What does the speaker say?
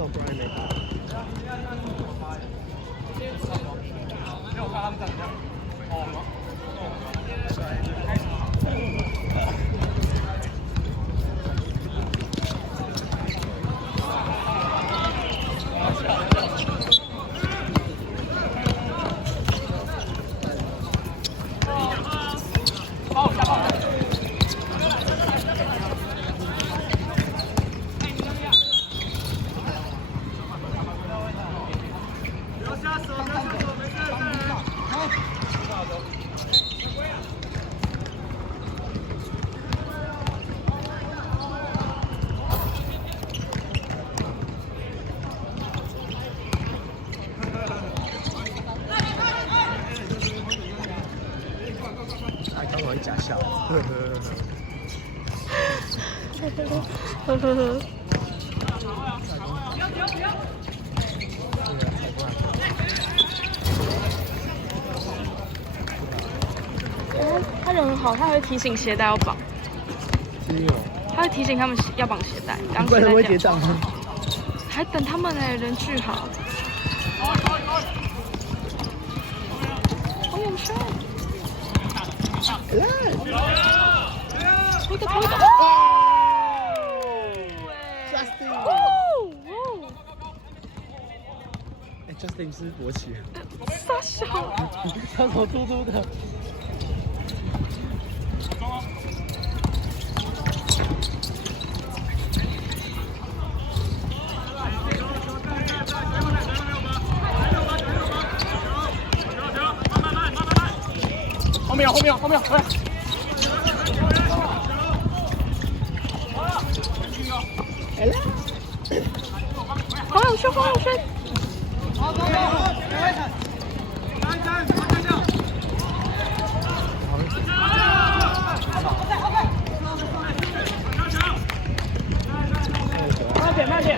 种不然没打。没有看他们长这样。哦。还刚好一假笑，呵呵呵呵呵。他人很好，他会提醒鞋带要绑。是有。他会提醒他们要绑鞋带。刚不然会结账吗？还等他们呢，人巨好。好有趣。推的推的。Justin。哎 ，Justin 是勃起。傻笑。他头秃秃的。后面，后面，后面，来！来了！黄永轩，黄永轩！好，走，走，慢点，慢点。